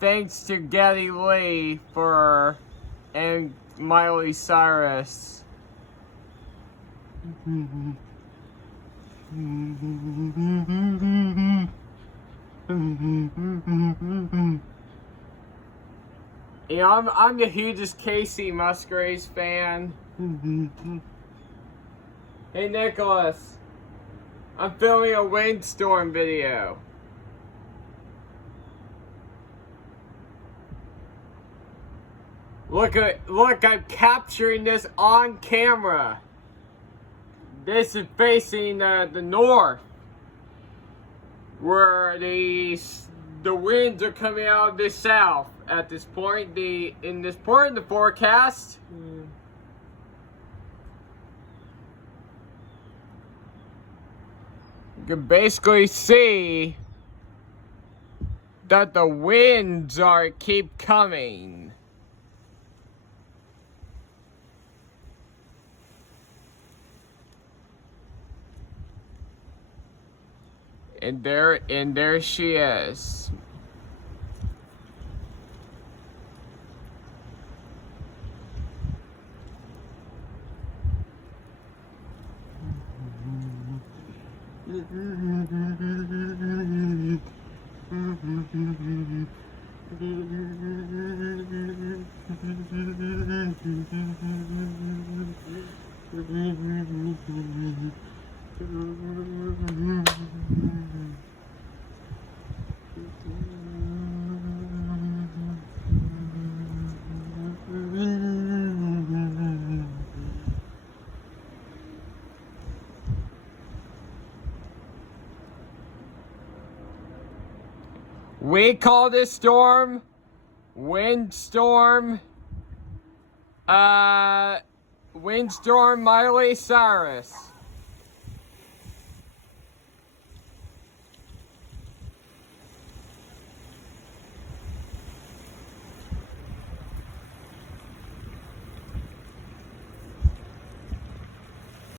thanks to Geddy Lee and Miley Cyrus. You know, I'm the hugest Casey Musgraves fan. Hey Nicholas, I'm filming a Windstorm video. Look, I'm capturing this on camera. This is facing the north, where the winds are coming out of the south at this point. In this point in the forecast, you can basically see that the winds keep coming. And there she is. We call this storm Windstorm. Windstorm Miley Cyrus.